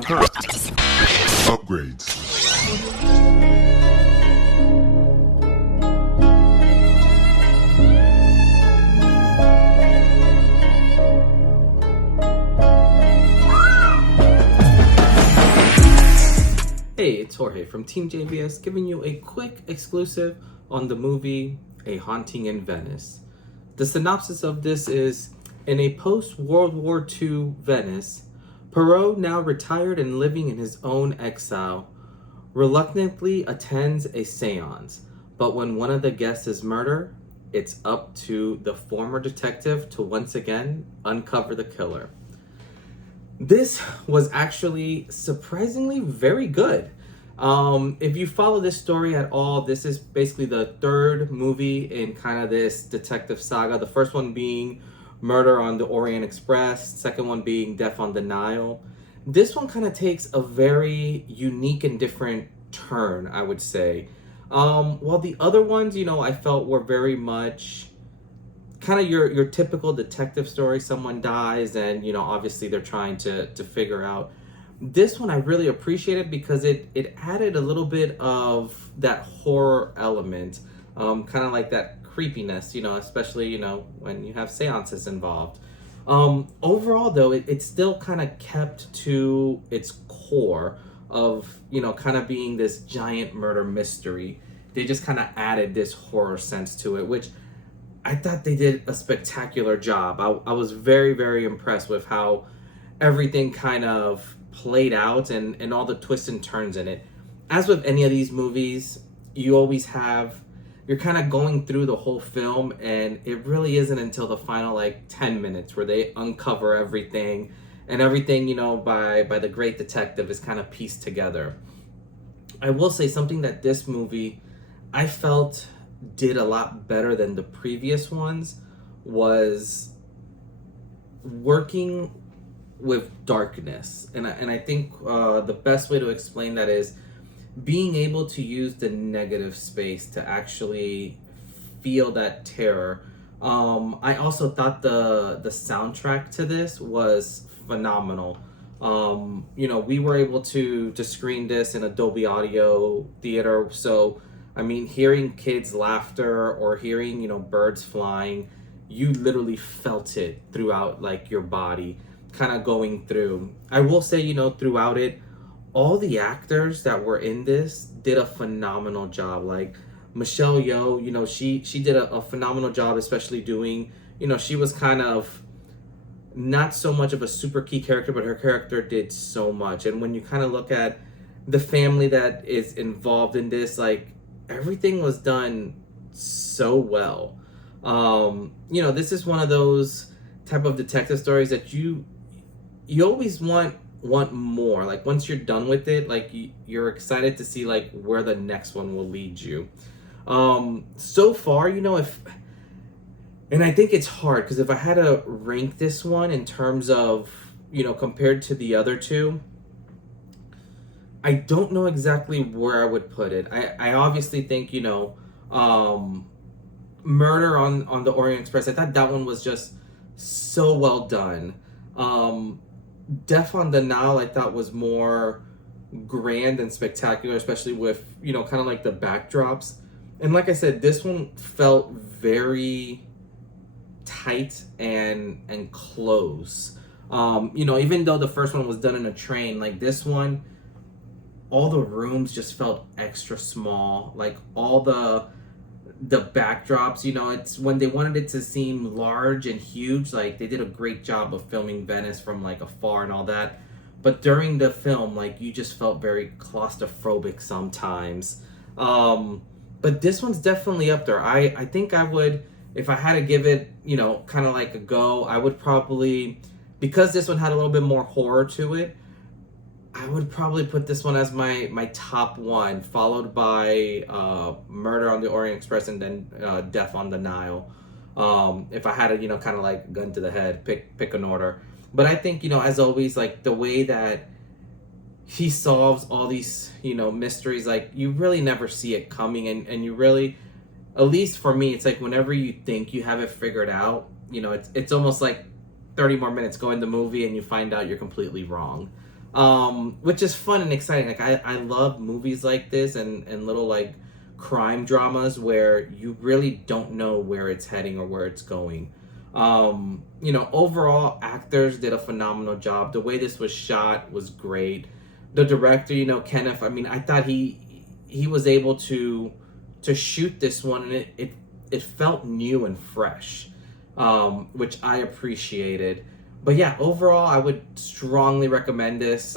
Upgrades. Hey, it's Jorge from TeamJVS giving you a quick exclusive on the movie A Haunting in Venice. The synopsis of this is, in a post-World War II Venice, Poirot, now retired and living in his own exile, reluctantly attends a seance, but when one of the guests is murdered, it's up to the former detective to once again uncover the killer. This was actually surprisingly very good. If you follow this story at all, this is basically the third movie in kind of this detective saga. The first one being Murder on the Orient Express, second one being Death on the Nile. This one kind of takes a very unique and different turn, I would say. While the other ones, I felt were very much kind of your typical detective story. Someone dies and, obviously they're trying to figure out. This one I really appreciated because it added a little bit of that horror element, kind of like that creepiness, especially, when you have seances involved. Overall, though, it still kind of kept to its core of, kind of being this giant murder mystery. They just kind of added this horror sense to it, which I thought they did a spectacular job. I was very, very impressed with how everything kind of played out and all the twists and turns in it. As with any of these movies, you're kind of going through the whole film, and it really isn't until the final 10 minutes where they uncover everything, and everything, by the great detective is kind of pieced together. I will say something that this movie I felt did a lot better than the previous ones was working with darkness. And I think the best way to explain that is being able to use the negative space to actually feel that terror. I also thought the soundtrack to this was phenomenal. We were able to screen this in a Dolby Audio theater, so hearing kids' laughter or hearing, birds flying, you literally felt it throughout, your body kind of going through. I will say, throughout it, all the actors that were in this did a phenomenal job. Like Michelle Yeoh, she did a phenomenal job, especially doing, she was kind of not so much of a super key character, but her character did so much. And when you kind of look at the family that is involved in this, everything was done so well. This is one of those type of detective stories that you always want more. Once you're done with it, you're excited to see where the next one will lead you. So far, and I think it's hard because if I had to rank this one in terms of, compared to the other two, I don't know exactly where I would put it. I obviously think, Murder on the Orient Express, I thought that one was just so well done. Death on the Nile, I thought was more grand and spectacular, especially with, kind of the backdrops. And like I said, this one felt very tight and close. Even though the first one was done in a train, this one, all the rooms just felt extra small. All the backdrops, it's when they wanted it to seem large and huge, they did a great job of filming Venice from afar and all that. But during the film, you just felt very claustrophobic sometimes. But this one's definitely up there. I think I would, if I had to give it, kind of a go, I would probably, because this one had a little bit more horror to it, I would probably put this one as my top one, followed by Murder on the Orient Express and then Death on the Nile. If I had to, kind of gun to the head, pick an order. But I think, as always, the way that he solves all these, mysteries, you really never see it coming. And you really, at least for me, it's whenever you think you have it figured out, it's almost 30 more minutes go in the movie and you find out you're completely wrong. which is fun and exciting. Like I love movies like this and little like crime dramas where you really don't know where it's heading or where it's going. You know, overall, actors did a phenomenal job. The way this was shot was great. The director, you know, Kenneth, I mean, I thought he was able to shoot this one, and it felt new and fresh, which I appreciated. But yeah, overall, I would strongly recommend this.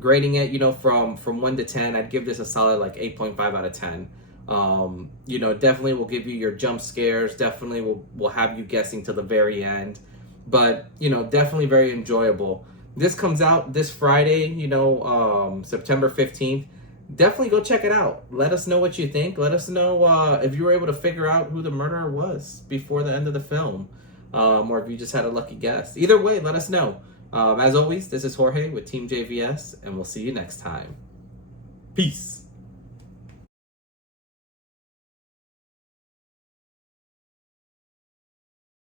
Grading it, you know, from 1 to 10, I'd give this a solid like 8.5 out of 10. You know, definitely will give you your jump scares. Definitely will have you guessing till the very end. But, you know, definitely very enjoyable. This comes out this Friday, you know, September 15th. Definitely go check it out. Let us know what you think. Let us know if you were able to figure out who the murderer was before the end of the film. Or if you just had a lucky guess. Either way, let us know. As always, this is Jorge with Team JVS, and we'll see you next time. Peace.